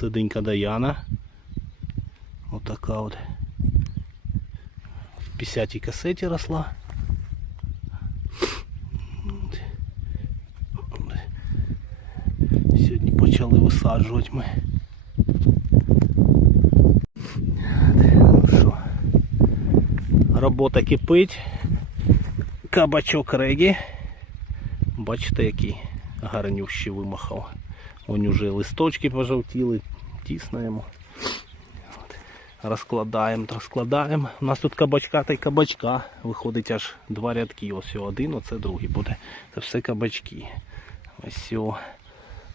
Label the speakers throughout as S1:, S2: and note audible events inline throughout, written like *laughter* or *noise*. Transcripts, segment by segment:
S1: Це динька Даяна. Отака от. В 50-й касеті росла. Сьогодні почали висаджувати ми. Ну що, робота кипить. Кабачок регі. Бачите, який гарнющий вимахав. Вон уже листочки пожовтіли, тісно йому. Розкладаємо, розкладаємо. У нас тут кабачка та й кабачка. Виходить аж два рядки. Ось один, оце другий буде. Це все кабачки. Ось. о.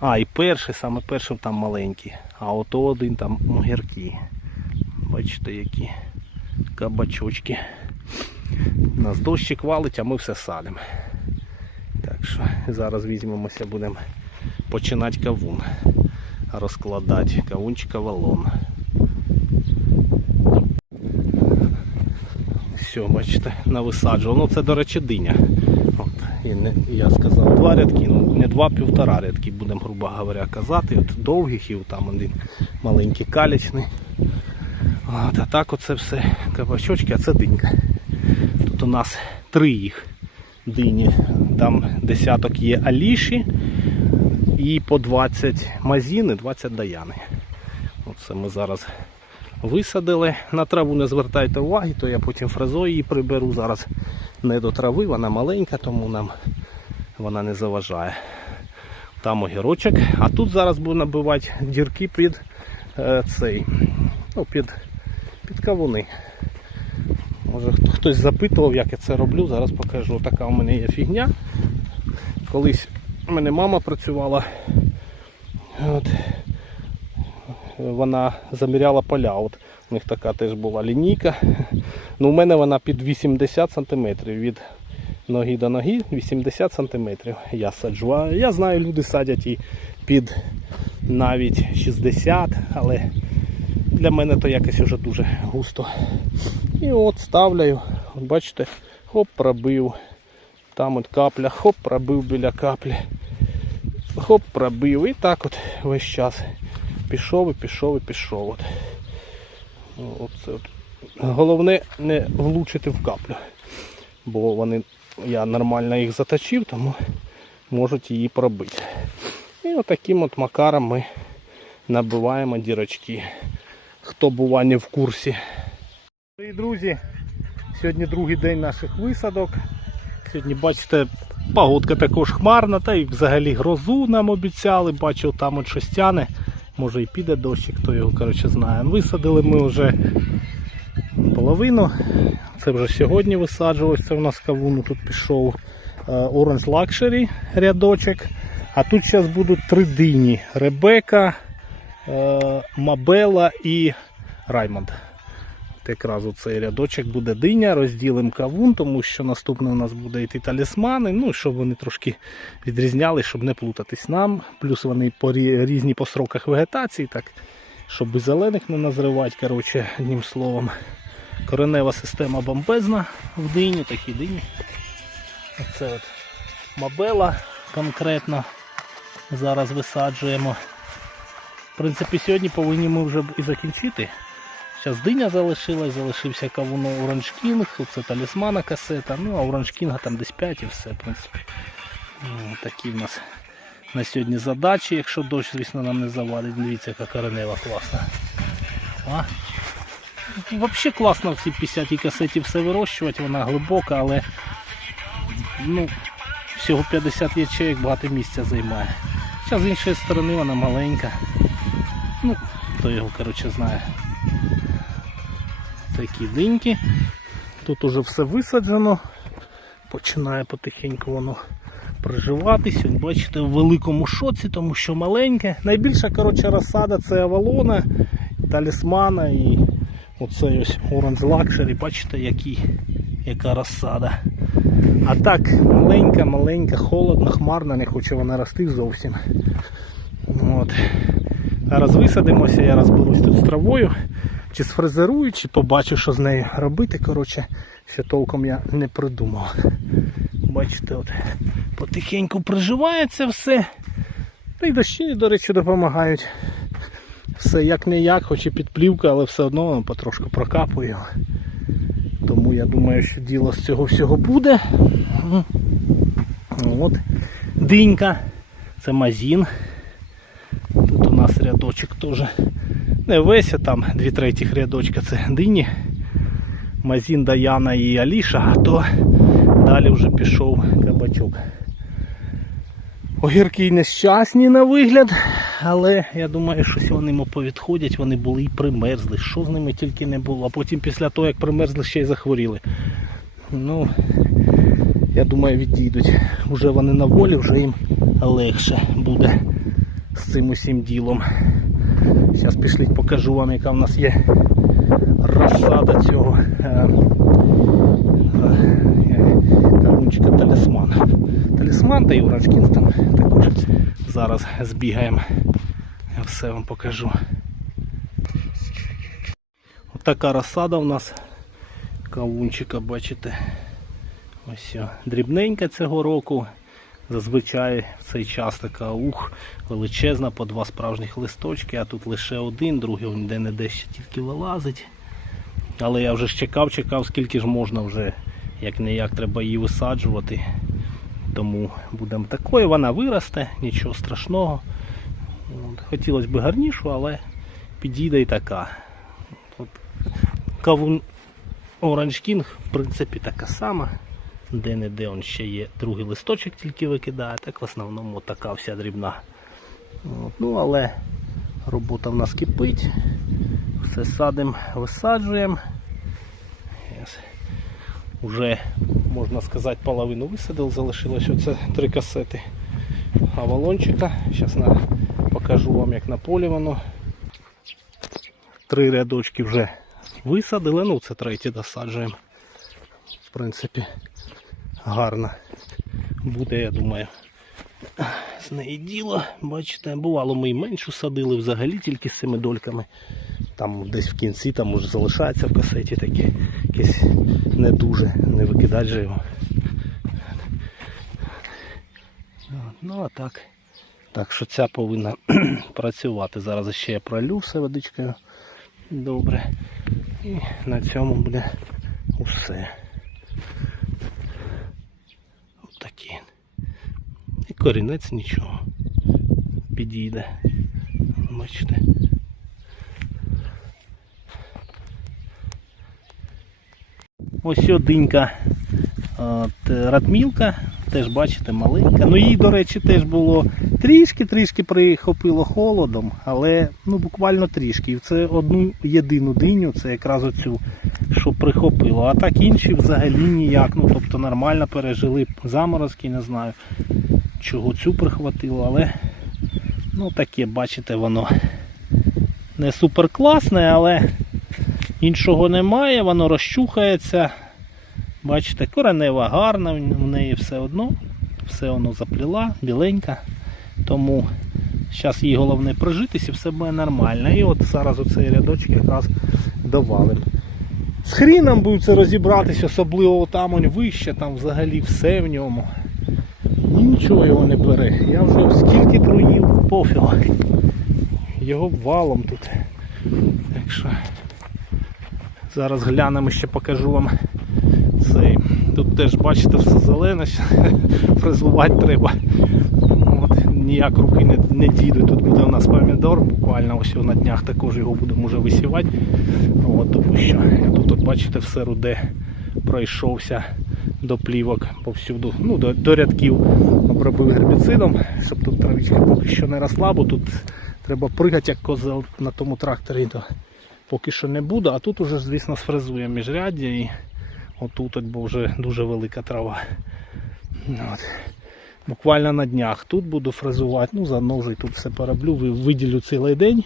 S1: А, і перший, саме перший там маленький. А ото один там огірки. Бачите, які кабачочки. У нас дощик валить, а ми все садимо. Так що зараз візьмемося, будемо починати кавун розкладати. Кавунчика валон. Все, бачите, нависаджував. Ну це, до речі, диня. От, і не, я сказав два рядки, ну не два, півтора рядки, будемо, грубо говоря, казати. От довгих і там один маленький калічний. От, а так оце все кабачочки, а це динька. Тут у нас три їх дині. Там десяток є аліші і по 20 мазіни, 20 даяни. Оце ми зараз висадили. На траву не звертайте уваги, то я потім фрезою її приберу. Зараз не до трави, вона маленька, тому нам вона не заважає. Там огірочок, а тут зараз буду набивати дірки під е, цей, ну, під, під кавуни. Може хтось запитував, як я це роблю, зараз покажу. Така у мене є фігня. Колись у мене мама працювала. От. Вона заміряла поля. От у них така теж була лінійка. Ну, у мене вона під 80 см від ноги до ноги 80 см я саджу. А я знаю, люди садять і під навіть 60, але для мене то якось вже дуже густо. І от ставляю, от бачите, хоп, пробив. Там от капля, хоп, пробив біля каплі. Хоп, пробив. І так от весь час. Пішов і пішов і пішов. От. Ну, Оце от. Головне не влучити в каплю. Бо вони, я нормально їх заточив, тому можуть її пробити. І отаким от макаром ми набиваємо дірочки. Хто бува не в курсі. Дорогі друзі, сьогодні другий день наших висадок. Сьогодні, бачите, погодка також хмарна, та й взагалі грозу нам обіцяли. Бачив, там от тяне. Може і піде дощик, хто його коротше, знає. Висадили ми вже половину. Це вже сьогодні висаджувалось. Це в нас кавуну тут пішов е, Orange Luxury рядочок. А тут зараз будуть три дині: Ребека, Мабела і Раймонд. От якраз оцей рядочок буде диня, розділимо кавун, тому що наступне у нас буде йти талісмани, ну щоб вони трошки відрізняли, щоб не плутатись нам. Плюс вони по різні по сроках вегетації, так, щоб і зелених не назривати, коротше, одним словом. Коренева система бомбезна в дині, такі дині. Оце от мабела конкретно зараз висаджуємо. В принципі, сьогодні повинні ми вже і закінчити. Зараз диня залишилась, залишився кавуно Orange King, це талісмана касета, ну а Orange King там десь 5 і все, в принципі. Ну, такі в нас на сьогодні задачі, якщо дощ, звісно, нам не завадить. Дивіться, яка коренева класна. А? Взагалі класно в цій 50 касеті все вирощувати, вона глибока, але ну, всього 50 ячеїк багато місця займає. Зараз з іншої сторони вона маленька. Ну, хто його коротше знає. Такі диньки. Тут уже все висаджено. Починає потихеньку воно приживатись. Бачите, в великому шоці, тому що маленьке. Найбільша коротше, розсада це авалона, талісмана і оцей ось Orange Luxury. Бачите, який, яка розсада. А так, маленька, маленька, холодно, хмарно, не хоче вона рости зовсім. От. Зараз висадимося, я розберусь тут з травою, чи сфрезерую, чи побачу, що з нею робити. Коротше, ще толком я не придумав. Бачите, от потихеньку приживається все. Та й дощі, до речі, допомагають. все як не як, хоч і підплівка, але все одно потрошку прокапує. Тому я думаю, що діло з цього всього буде. От. Динька. Це мазін. Рядочок теж. Не весь, а там дві третіх рядочка це дині. Мазін, Даяна і Аліша, а то далі вже пішов кабачок. Огірки нещасні на вигляд, але я думаю, що вони йому повідходять, вони були і примерзли. Що з ними тільки не було. А потім після того, як примерзли, ще й захворіли. Ну, я думаю, відійдуть. Уже вони на волі, вже їм легше буде з цим усім ділом. Зараз пішліть, покажу вам, яка в нас є розсада цього е, е, кавунчика талісман. Талісман та Юрачкін там також зараз збігаємо. Я все вам покажу. От така розсада у нас кавунчика, бачите. Ось дрібненька цього року. Зазвичай в цей час така ух, величезна, по два справжніх листочки, а тут лише один, другий де не де ще тільки вилазить. Але я вже ж чекав, чекав, скільки ж можна вже, як не як треба її висаджувати. Тому будемо такою, вона виросте, нічого страшного. Хотілося б гарнішу, але підійде і така. Кавун Orange King, в принципі, така сама. Де-не-де он ще є другий листочок тільки викидає, так в основному така вся дрібна. От, ну, але робота в нас кипить. Все садимо, висаджуємо. Yes. Уже, можна сказати, половину висадив, залишилось оце три касети авалончика. Зараз на, покажу вам, як на полі воно. Три рядочки вже висадили, ну це третій досаджуємо. В принципі, гарно буде, я думаю. З неї діло, бачите, бувало ми і меншу садили взагалі тільки з цими дольками. Там десь в кінці там може залишається в касеті таке якесь не дуже, не викидати же його. Ну а так. Так що ця повинна *clears throat* працювати. Зараз ще я пролю все водичкою. Добре. І на цьому буде усе. Ось. І корінець нічого. Підійде. Бачите. Ось одинька от, радмілка, теж бачите, маленька. Ну їй, до речі, теж було трішки-трішки прихопило холодом, але ну буквально трішки. І це одну єдину диню, це якраз оцю, що прихопило. А так інші взагалі ніяк. Ну тобто нормально пережили заморозки, не знаю, чого цю прихватило, але ну таке, бачите, воно не супер класне, але іншого немає, воно розчухається. Бачите, коренева гарна, в неї все одно, все воно запліла, біленька. Тому зараз їй головне прожитись і все буде нормально. І от зараз оцей рядочок якраз довалим. З хріном буде це розібратись, особливо там он вище, там взагалі все в ньому. Нічого його не бере. Я вже скільки проїв пофігу. Його валом тут. Так що зараз глянемо, ще покажу вам. Тут теж бачите все зелене, *laughs* фрезувати треба. От, ніяк руки не, не дійдуть. Тут буде у нас помідор, буквально ось на днях також його будемо вже висівати. От, тому що тут от, бачите все руде пройшовся до плівок повсюду, ну, до, до рядків обробив гербіцидом, щоб тут травичка поки що не росла, бо тут треба пригати як козел на тому тракторі, то поки що не буде, а тут уже, звісно, сфрезує міжряддя і отут от, бо вже дуже велика трава. От. Буквально на днях тут буду фрезувати, ну заодно вже тут все пороблю, виділю цілий день.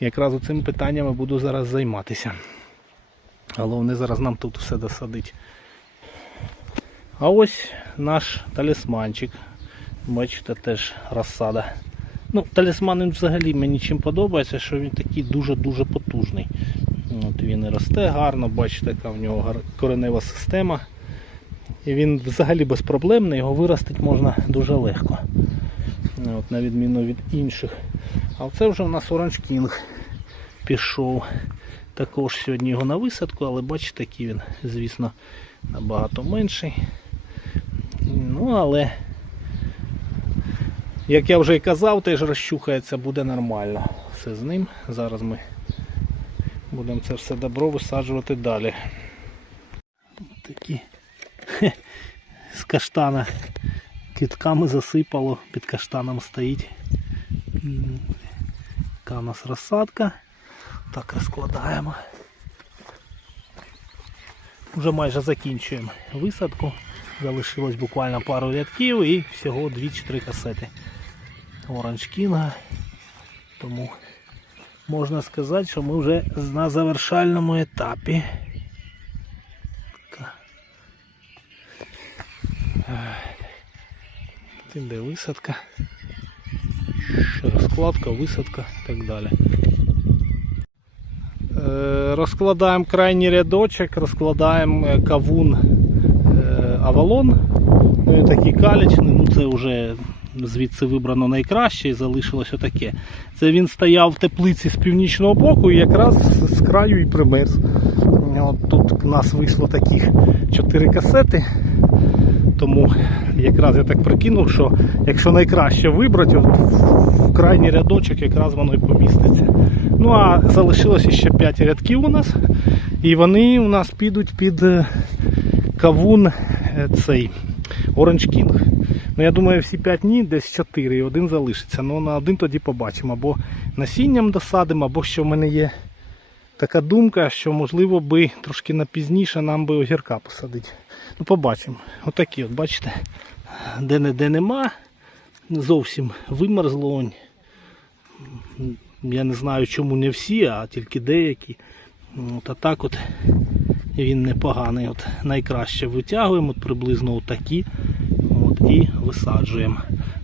S1: Якраз цим питаннями буду зараз займатися. Головне зараз нам тут все досадить. А ось наш талісманчик. Бачите, теж розсада. Ну, талісман взагалі мені чим подобається, що він такий дуже-дуже потужний. От він і росте гарно, бачите, яка в нього коренева система. І він взагалі безпроблемний, його виростити можна дуже легко. От, на відміну від інших. А це вже у нас Orange King пішов. Також сьогодні його на висадку, але бачите, який він, звісно, набагато менший. Ну, але, як я вже і казав, теж розчухається, буде нормально. Все з ним. Зараз ми будемо це все добро висаджувати далі. Такі хе, з каштана кітками засипало, під каштаном стоїть. Така у нас розсадка. Так розкладаємо. Вже майже закінчуємо висадку. Залишилось буквально пару рядків і всього 2-3 касети Orange King. Тому можна сказати, що ми вже на завершальному етапі. Де висадка. Розкладка, висадка і так далі. Е, Розкладаємо крайній рядочок, розкладаємо е, кавун е, Авалон. Ну, він такий калічний, ну це вже звідси вибрано найкраще і залишилось отаке. Це він стояв в теплиці з північного боку і якраз з краю і примерз. От тут у нас вийшло таких 4 касети. Тому якраз я так прикинув, що якщо найкраще вибрати, от в крайній рядочок якраз воно і поміститься. Ну а залишилося ще 5 рядків у нас. І вони у нас підуть під е, кавун е, цей Orange King. Ну я думаю, всі 5 ні, десь 4 і один залишиться. Ну на один тоді побачимо. Або насінням досадимо, або що в мене є така думка, що можливо би трошки на пізніше нам би огірка посадити. Ну, побачимо. Отакі, от, бачите, де-не-де нема. Зовсім вимерзло. онь. Я не знаю, чому не всі, а тільки деякі. От, а так от він непоганий. От, найкраще витягуємо, от, приблизно отакі. От, і висаджуємо.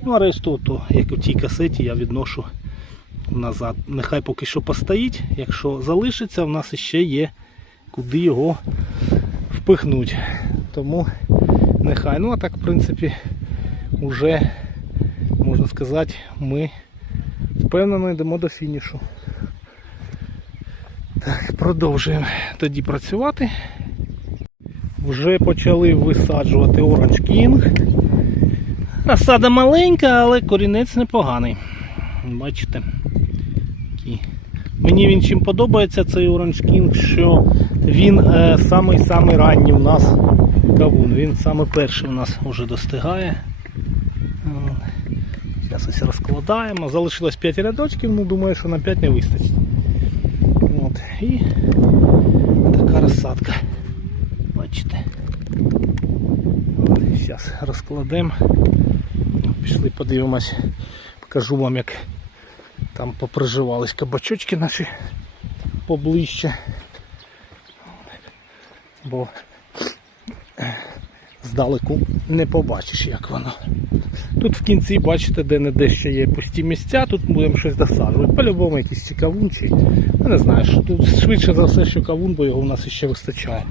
S1: Ну, а решту, то, як у тій касеті, я відношу назад. Нехай поки що постоїть. Якщо залишиться, в нас ще є куди його впихнуть. Тому нехай. Ну а так, в принципі, вже, можна сказати, ми впевнено йдемо до фінішу. Так, продовжуємо тоді працювати. Вже почали висаджувати Orange King. Розсада маленька, але корінець непоганий. Бачите? Мені він чим подобається цей Orange King, що він е, самий-самий ранній у нас кавун. Він саме перший у нас вже достигає. Зараз ось розкладаємо. Залишилось 5 рядочків, ну думаю, що на 5 не вистачить. І така розсадка. Бачите. Зараз розкладемо. Пішли подивимось, покажу вам, як там поприживались кабачочки наші поближче. Бо здалеку не побачиш, як воно. Тут в кінці, бачите, де не де ще є пусті місця, тут будемо щось досаджувати. По-любому якийсь чи кавун, я не знаю, що тут швидше за все, що кавун, бо його у нас ще вистачає.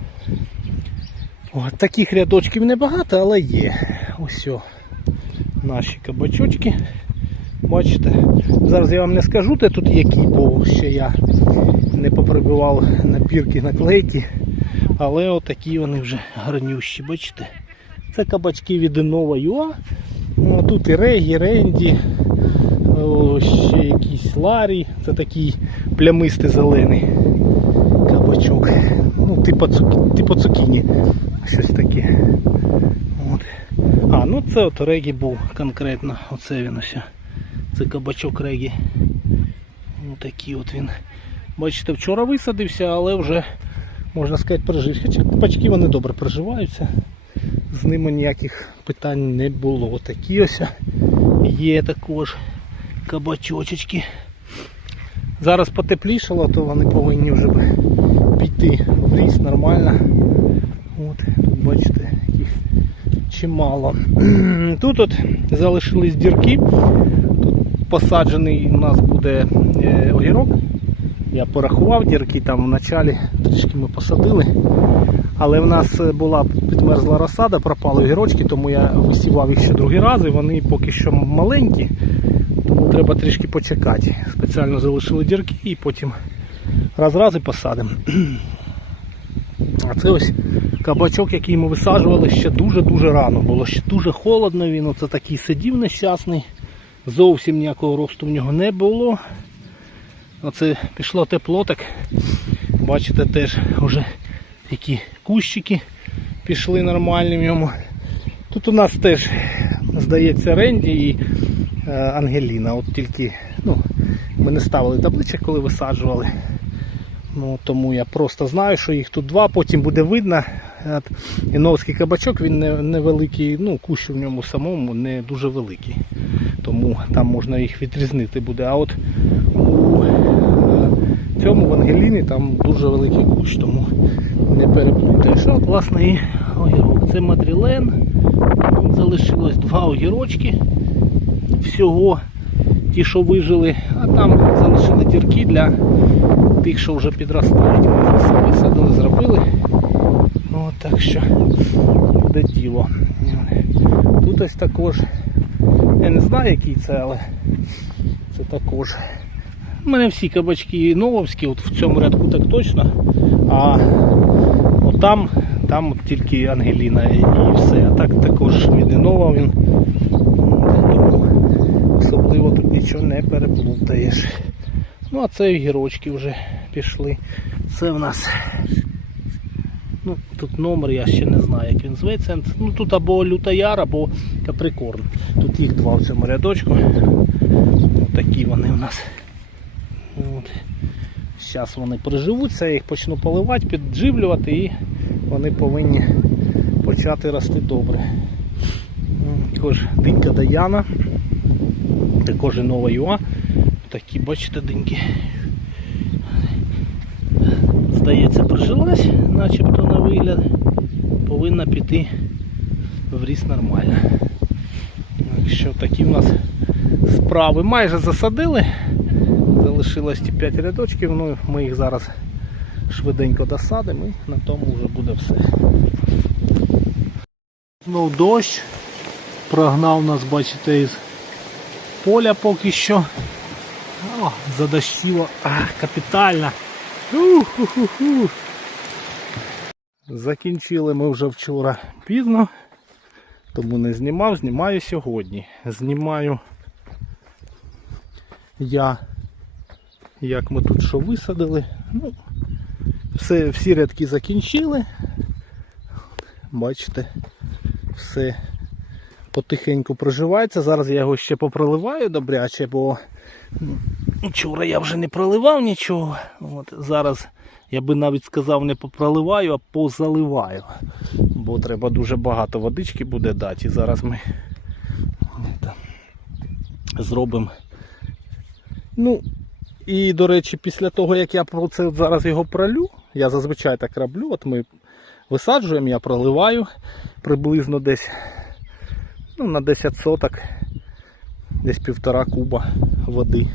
S1: От, таких рядочків небагато, але є. Ось о, наші кабачочки. Бачите, зараз я вам не скажу, де тут які, бо ще я не поприбивав напірки наклейки. Але отакі вони вже гарнющі, бачите? Це кабачки від Innova UA. Ну, Тут і Регі, Ренді, ще якийсь Ларі. Це такий плямистий зелений кабачок. Ну, типу, цукіні. Щось таке. От. А, ну це от Регі був конкретно. Оце він ось. Це кабачок Регі. Отакий от він. Бачите, вчора висадився, але вже, можна сказати, прижив. Хоча кабачки вони добре приживаються. З ними ніяких питань не було. Такі ось є також кабачочечки. Зараз потеплішало, то вони повинні вже піти в ріст нормально. От, тут бачите, їх чимало. *clears throat* Тут от залишились дірки. Тут посаджений у нас буде е, огірок. Я порахував дірки там в началі, трішки ми посадили. Але в нас е, була підмерзла розсада, пропали огірочки, тому я висівав їх ще другий раз, і вони поки що маленькі, тому треба трішки почекати. Спеціально залишили дірки і потім раз-раз і посадимо. *clears throat* А це ось кабачок, який ми висаджували ще дуже-дуже рано. Було ще дуже холодно, він оце такий сидів нещасний. Зовсім ніякого росту в нього не було. Оце пішло тепло, так бачите, теж вже такі кущики пішли нормальні в ньому. Тут у нас теж, здається, Ренді і е, Ангеліна. От тільки ну, ми не ставили табличок, коли висаджували. Ну, тому я просто знаю, що їх тут два, потім буде видно. От, І кабачок, він не- невеликий, ну, кущ в ньому самому не дуже великий. Тому там можна їх відрізнити буде. А от цьому в Ангеліні там дуже великий кущ, тому не переплутаєш. А власне, і огірок. Це мадрілен. Залишилось два огірочки всього. Ті, що вижили, а там залишили дірки для тих, що вже підростають. Ми вже все висадили, зробили. От, так що буде діло. Тут ось також, я не знаю який це, але це також. У мене всі кабачки нововські, от в цьому рядку так точно. А от там, там от тільки Ангеліна і все. А так також від Інова він. Особливо тут нічого не переплутаєш. Ну а це огірочки вже пішли. Це в нас. Ну, тут номер я ще не знаю, як він зветься. Ну тут або лютаяр, або каприкорн. Тут їх два в цьому рядочку. Ось такі вони у нас. От. Зараз вони приживуться, я їх почну поливати, підживлювати і вони повинні почати рости добре. Також динька Даяна, також і нова Юа. Такі, бачите, диньки. Здається, прижилась, начебто на вигляд. Повинна піти в ріст нормально. Так такі в нас справи. Майже засадили. Залишилось 5 рядочків, ну ми їх зараз швиденько досадимо і на тому вже буде все. Знов дощ. Прогнав нас, бачите, із поля поки що. О, задощило. А, капітально. Закінчили ми вже вчора пізно, тому не знімав, знімаю сьогодні. Знімаю я, як ми тут що висадили. Ну, все, всі рядки закінчили. Бачите, все потихеньку проживається. Зараз я його ще попроливаю добряче, бо ну, вчора я вже не проливав нічого. От, зараз я би навіть сказав не попроливаю, а позаливаю. Бо треба дуже багато водички буде дати. І зараз ми зробимо. Ну, і, до речі, після того, як я про це зараз його пролю, я зазвичай так роблю, от ми висаджуємо, я проливаю приблизно десь ну, на 10 соток, десь півтора куба води.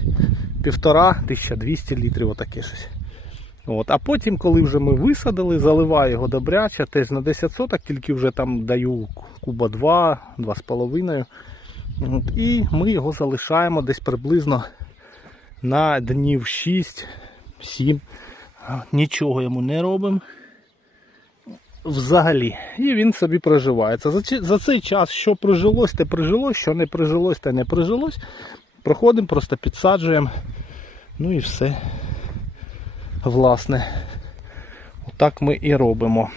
S1: Півтора, 1200 літрів, отаке щось. От. А потім, коли вже ми висадили, заливаю його добряче, теж на 10 соток, тільки вже там даю куба 2, 2,5. От. І ми його залишаємо десь приблизно на днів 6-7. Нічого йому не робимо. Взагалі. І він собі проживається. За, цей час, що прижилось, те прижилось, що не прижилось, те не прижилось. Проходимо, просто підсаджуємо. Ну і все. Власне. Отак ми і робимо.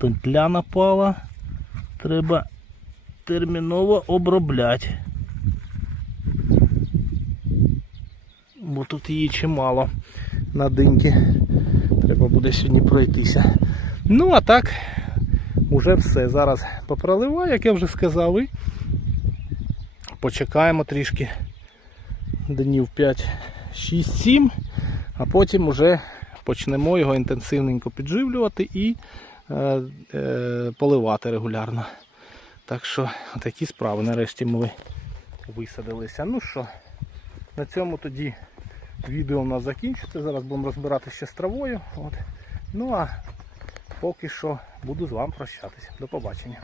S1: Петля напала. Треба терміново обробляти. Бо тут її чимало на диньки. Треба буде сьогодні пройтися. Ну, а так, уже все. Зараз попроливаю, як я вже сказав, і почекаємо трішки днів 5, 6, 7, а потім вже почнемо його інтенсивненько підживлювати і е, е, поливати регулярно. Так що такі справи. Нарешті ми висадилися. Ну що, на цьому тоді відео у нас закінчиться. Зараз будемо розбирати ще з травою. От. Ну а поки що буду з вами прощатися. До побачення.